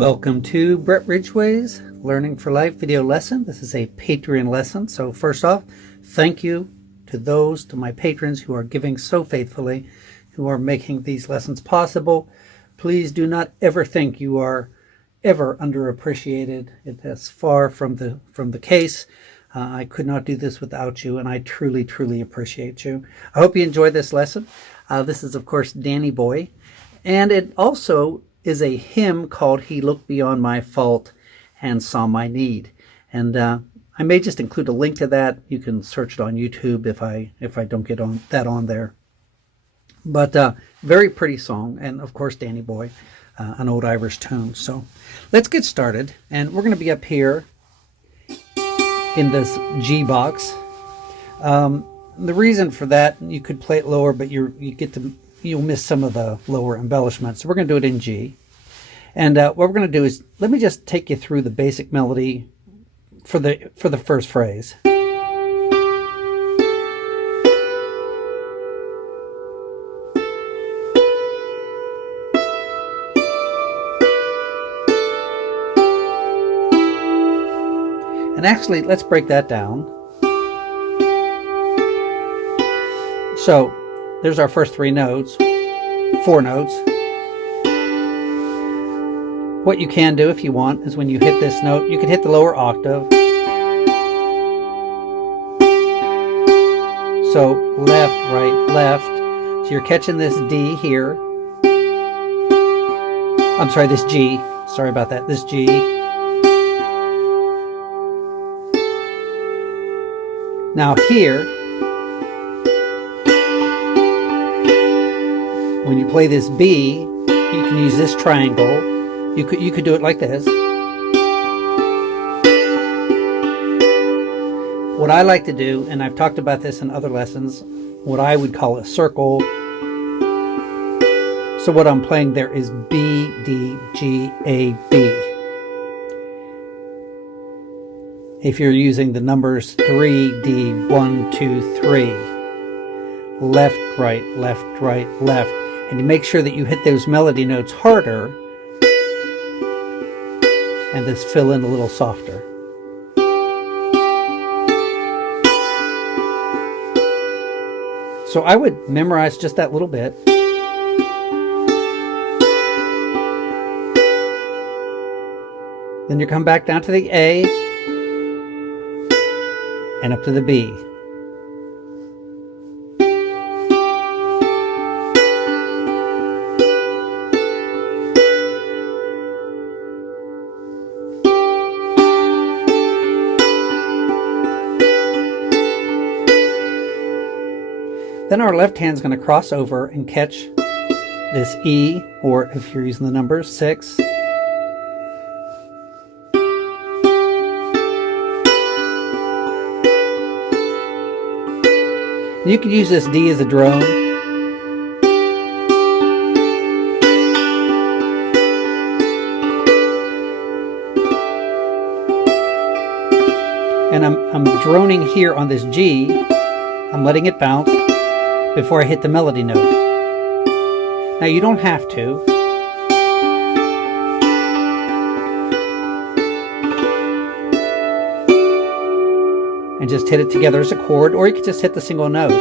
Welcome to Brett Ridgway's Learning for Life video lesson. This is a Patreon lesson. So first off, thank you to my patrons who are giving so faithfully, who are making these lessons possible. Please do not ever think you are ever underappreciated. It is far from the case. I could not do this without you, and I truly, truly appreciate you. I hope you enjoy this lesson. This is, of course, Danny Boy, and it also is a hymn called "He Looked Beyond My Fault and Saw My Need." And I may just include a link to that. You can search it on YouTube if I don't get on there. But very pretty song, and of course Danny Boy, an old Irish tune. So let's get started, and we're going to be up here in this G box. The reason for that, you could play it lower, but you'll miss some of the lower embellishments. So we're going to do it in G. And what we're going to do is, let me just take you through the basic melody for the first phrase. And actually, let's break that down. So there's our first four notes. What you can do if you want is when you hit this note, you can hit the lower octave. So left, right, left. So you're catching this D here. I'm sorry, this G. Sorry about that. This G. Now here, when you play this B, you can use this triangle. You could do it like this. What I like to do, and I've talked about this in other lessons, what I would call a circle. So what I'm playing there is B, D, G, A, B. If you're using the numbers 3, D, 1, 2, 3. Left, right, left, right, left. And you make sure that you hit those melody notes harder and just fill in a little softer. So I would memorize just that little bit. Then you come back down to the A and up to the B. Then our left hand's going to cross over and catch this E, or if you're using the numbers, 6. And you could use this D as a drone. And I'm droning here on this G. I'm letting it bounce before I hit the melody note. Now you don't have to. And just hit it together as a chord, or you could just hit the single note.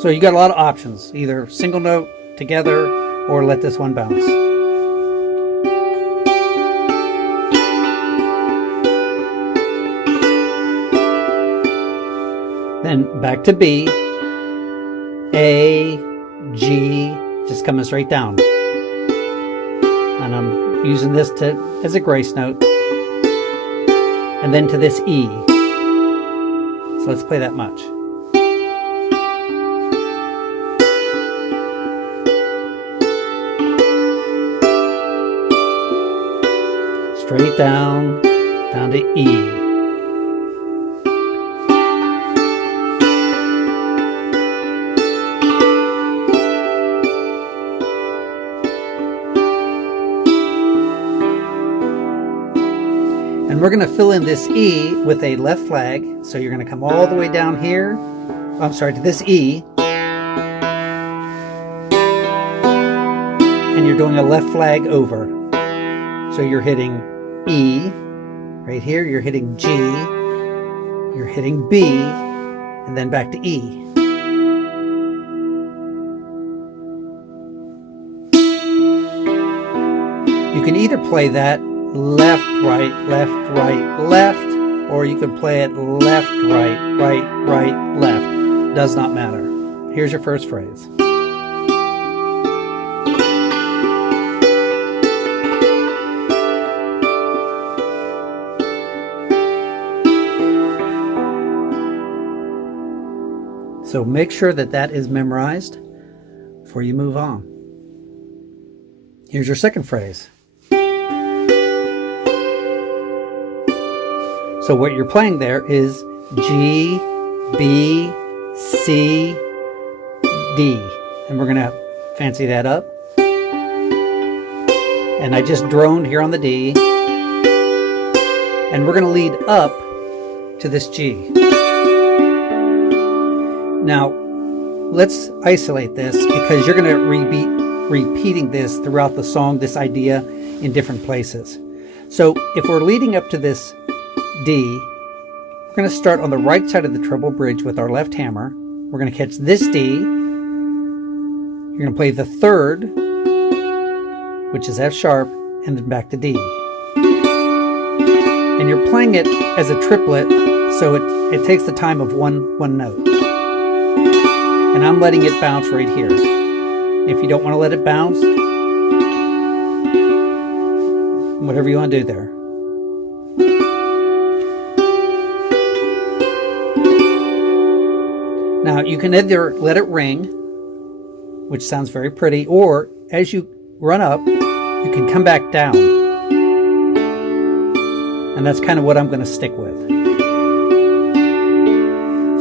So you got a lot of options, either single note, together, or let this one bounce. Then back to B, A, G, just coming straight down. And I'm using this as a grace note. And then to this E. So let's play that much. Straight down to E. And we're going to fill in this E with a left flag. So you're going to come all the way down here to this E, and you're doing a left flag over. So you're hitting E, right here, you're hitting G, you're hitting B, and then back to E. You can either play that left, right, left, or you could play it left, right, left. Does not matter. Here's your first phrase. So make sure that that is memorized before you move on. Here's your second phrase. So what you're playing there is G, B, C, D. And we're going to fancy that up. And I just droned here on the D. And we're going to lead up to this G. Now, let's isolate this because you're going to be repeating this throughout the song, this idea in different places. So if we're leading up to this D, we're going to start on the right side of the treble bridge with our left hammer. We're going to catch this D. You're going to play the third, which is F sharp, and then back to D. And you're playing it as a triplet, so it takes the time of one note. And I'm letting it bounce right here. If you don't want to let it bounce, whatever you want to do there. Now you can either let it ring, which sounds very pretty, or as you run up, you can come back down. And that's kind of what I'm going to stick with.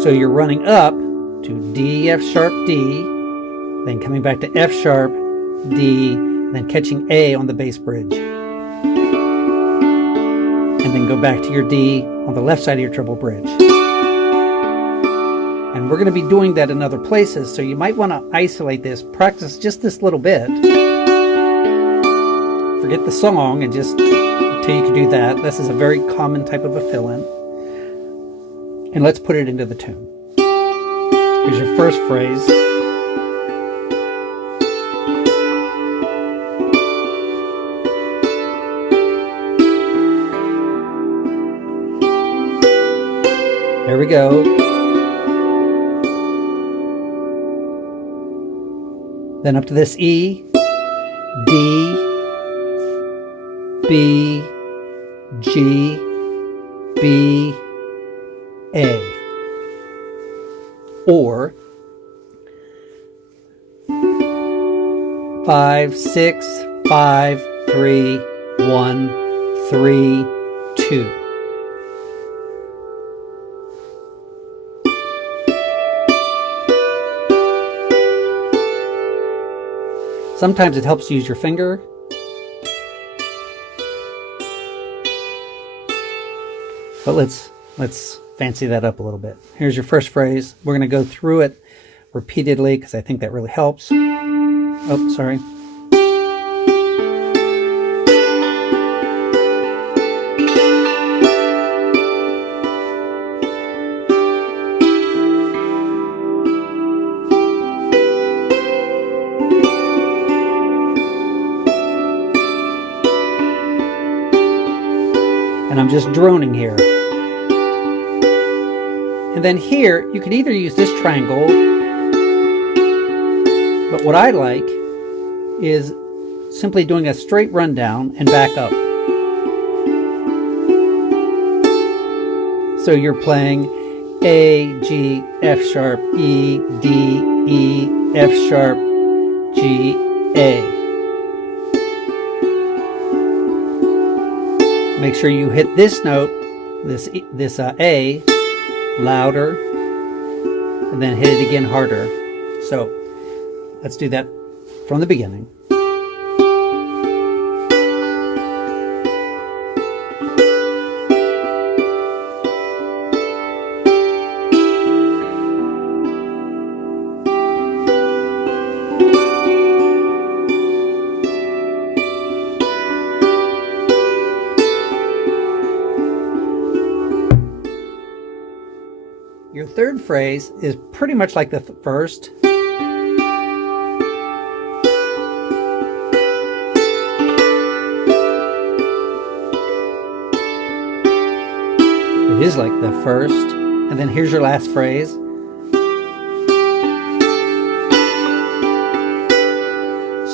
So you're running up to D, F sharp, D, then coming back to F sharp, D, then catching A on the bass bridge. And then go back to your D on the left side of your treble bridge. And we're going to be doing that in other places, so you might want to isolate this, practice just this little bit. Forget the song and just until you can do that. This is a very common type of a fill-in. And let's put it into the tune. Here's your first phrase. There we go. Then up to this E, D, B, G, B, A. Or 5, 6, 5, 3, 1, 3, 2. Sometimes it helps to use your finger. But let's fancy that up a little bit. Here's your first phrase. We're going to go through it repeatedly because I think that really helps. Oh, sorry. And I'm just droning here. And then here, you can either use this triangle, but what I like is simply doing a straight rundown and back up. So you're playing A, G, F sharp, E, D, E, F sharp, G, A. Make sure you hit this note, this A, louder, and then hit it again harder. So let's do that from the beginning. third phrase is pretty much like the first. It is like the first. And then here's your last phrase.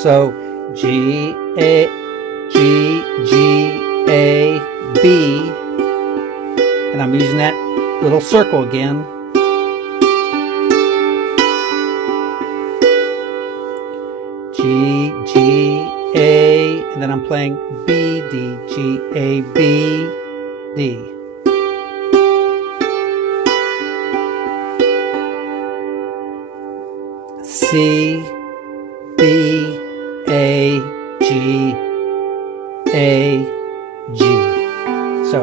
So G, A, G, G, A, B. And I'm using that little circle again. G, G, A, and then I'm playing B, D, G, A, B, D. C, B, A, G, A, G. So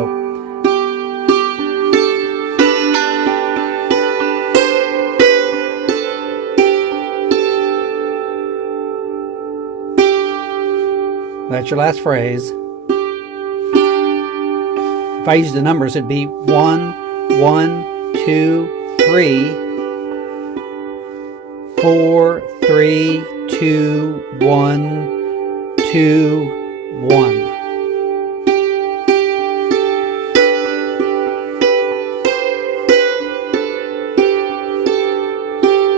that's your last phrase. If I use the numbers, it'd be 1, 1, 2, 3, 4, 3, 2, 1, 2, 1.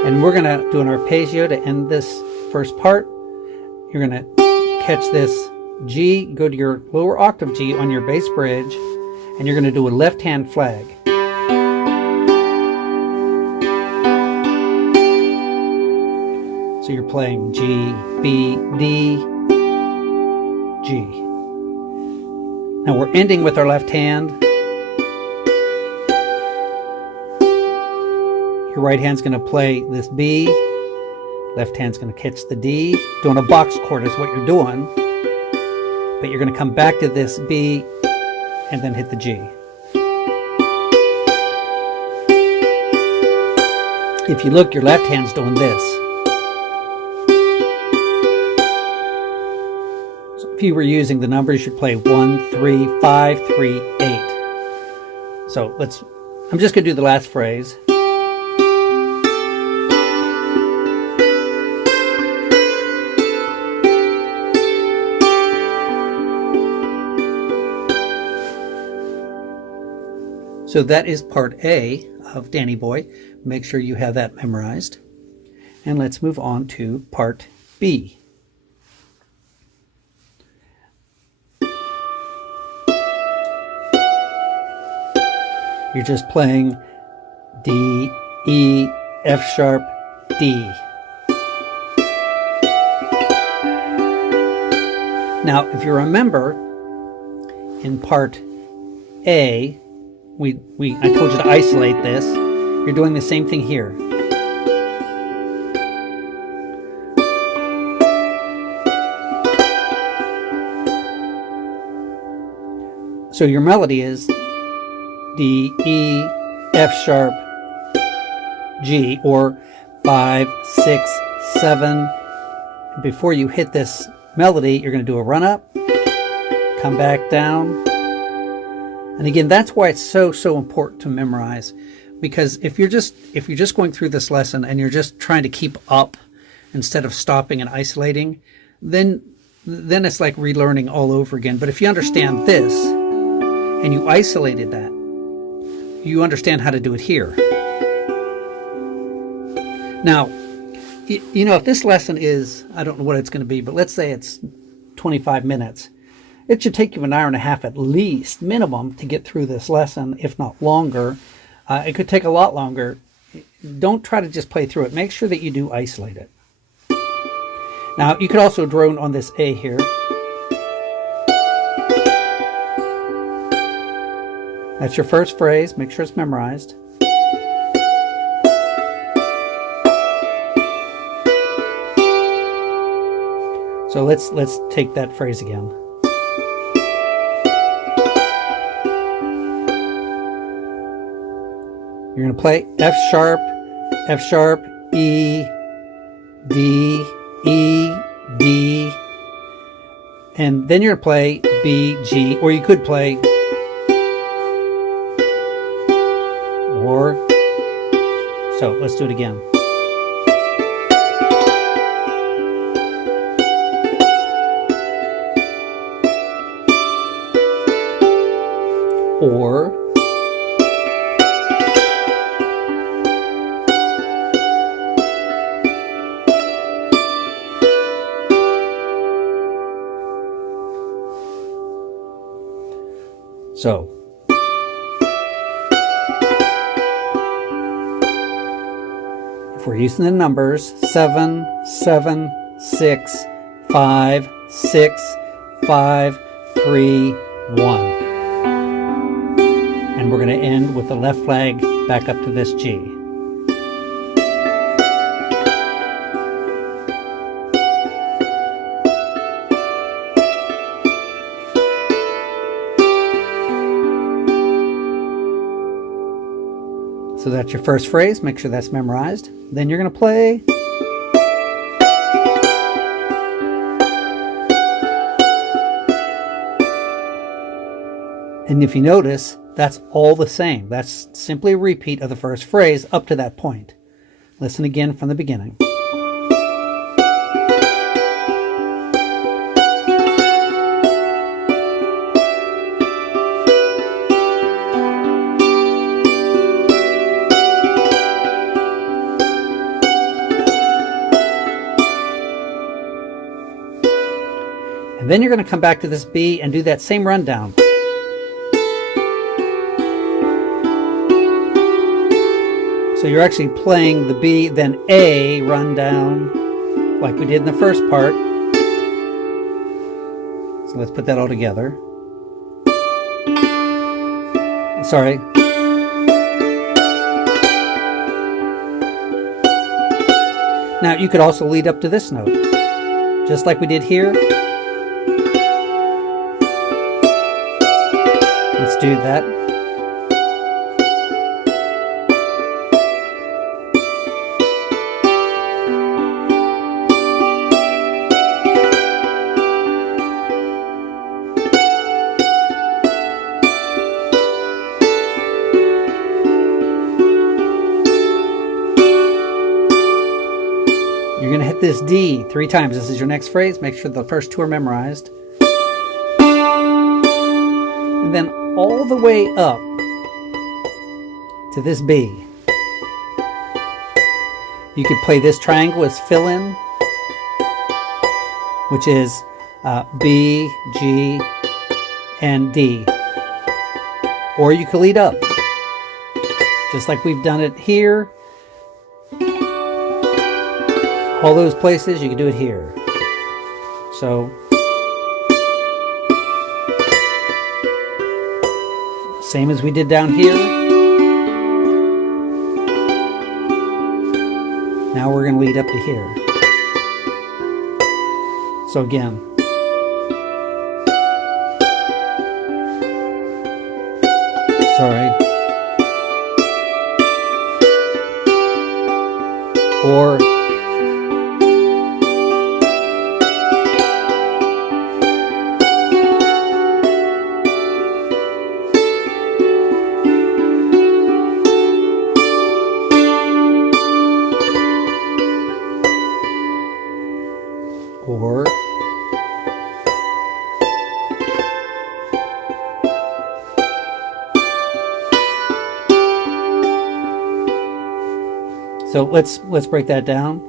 And we're going to do an arpeggio to end this first part. You're going to catch this G, go to your lower octave G on your bass bridge, and you're going to do a left hand flag. So you're playing G, B, D, G. Now we're ending with our left hand. Your right hand's going to play this B. Left hand's going to catch the D. Doing a box chord is what you're doing. But you're going to come back to this B and then hit the G. If you look, your left hand's doing this. So if you were using the numbers, you'd play 1, 3, 5, 3, 8. So I'm just going to do the last phrase. So that is part A of Danny Boy. Make sure you have that memorized. And let's move on to part B. You're just playing D, E, F sharp, D. Now, if you remember, in part A, I told you to isolate this. You're doing the same thing here. So your melody is D, E, F sharp, G, or 5, 6, 7. Before you hit this melody, you're going to do a run up, come back down. And again, that's why it's so important to memorize, because if you're just going through this lesson and you're just trying to keep up instead of stopping and isolating, then it's like relearning all over again. But if you understand this and you isolated that, you understand how to do it here. Now, you know, if this lesson is, I don't know what it's going to be, but let's say it's 25 minutes. It should take you an hour and a half at least, minimum, to get through this lesson, if not longer. It could take a lot longer. Don't try to just play through it. Make sure that you do isolate it. Now, you could also drone on this A here. That's your first phrase. Make sure it's memorized. So let's take that phrase again. You're going to play F sharp, E, D, E, D, and then you're going to play B, G, or you could play, or So let's do it again. Or so if we're using the numbers 7, 7, 6, 5, 6, 5, 3, 1. And we're going to end with the left flag back up to this G. So that's your first phrase. Make sure that's memorized. Then you're going to play. And if you notice, that's all the same. That's simply a repeat of the first phrase up to that point. Listen again from the beginning. And then you're going to come back to this B and do that same rundown. So you're actually playing the B, then A rundown, like we did in the first part. So let's put that all together. Sorry. Now you could also lead up to this note, just like we did here. Let's do that. You're going to hit this D 3 times. This is your next phrase. Make sure the first 2 are memorized. And then all the way up to this B. You could play this triangle as fill-in, which is B, G, and D. Or you could lead up, just like we've done it here. All those places, you can do it here. So, same as we did down here. Now we're going to lead up to here. So again. Sorry. Or so let's break that down.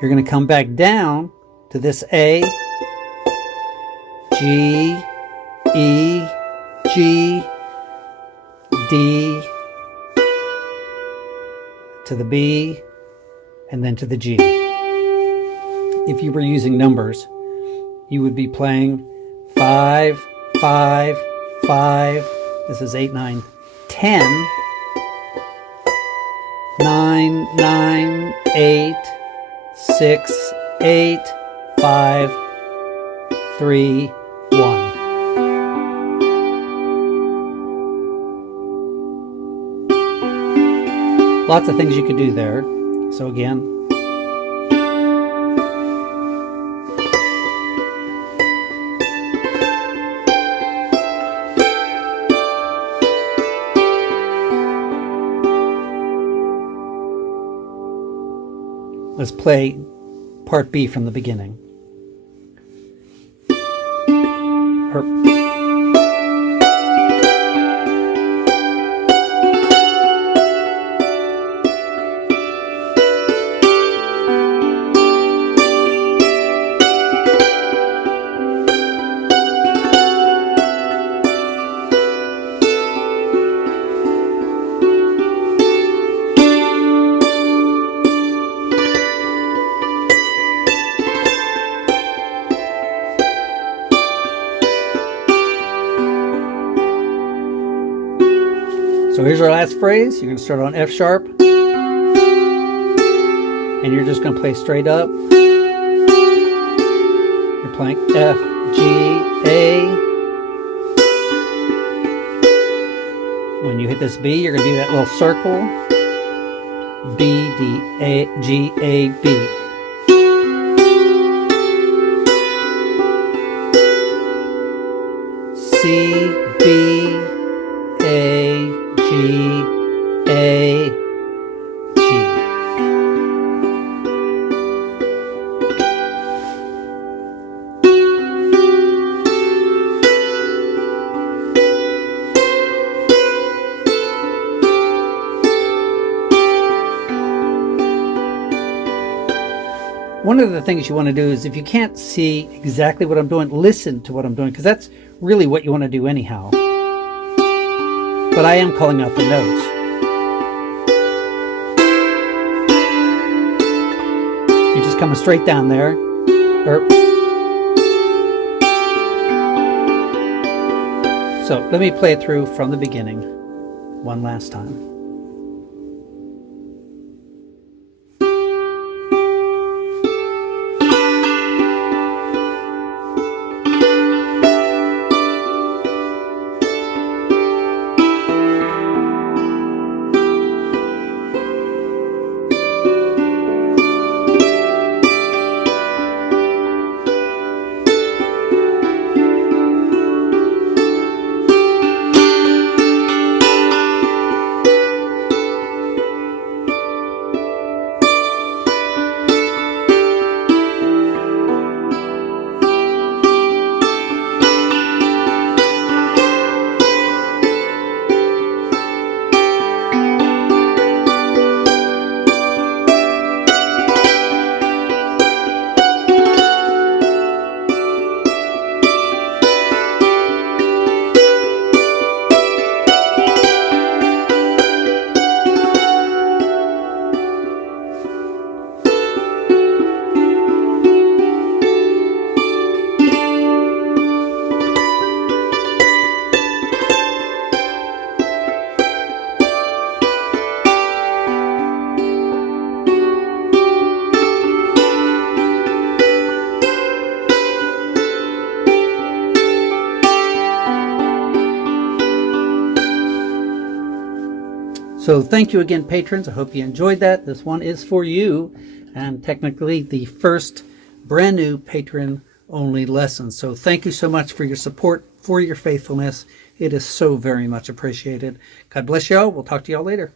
You're going to come back down to this A, G, E, G, D, to the B, and then to the G. If you were using numbers, you would be playing 5, 5, 5. This is 8, 9, 10, 9, 9, 8, 6, 8, 5, 3, 1. Lots of things you could do there. So again, Let's play part B from the beginning. So here's our last phrase. You're going to start on F sharp, and you're just going to play straight up. You're playing F, G, A. When you hit this B, you're going to do that little circle. B, D, A, G, A, B. C, B, A, G, A, G. One of the things you want to do is, if you can't see exactly what I'm doing, listen to what I'm doing, because that's really what you want to do anyhow. But I am calling out the notes. You're just coming straight down there. So let me play it through from the beginning one last time. So thank you again, patrons. I hope you enjoyed that. This one is for you, and technically the first brand new patron-only lesson. So thank you so much for your support, for your faithfulness. It is so very much appreciated. God bless y'all. We'll talk to y'all later.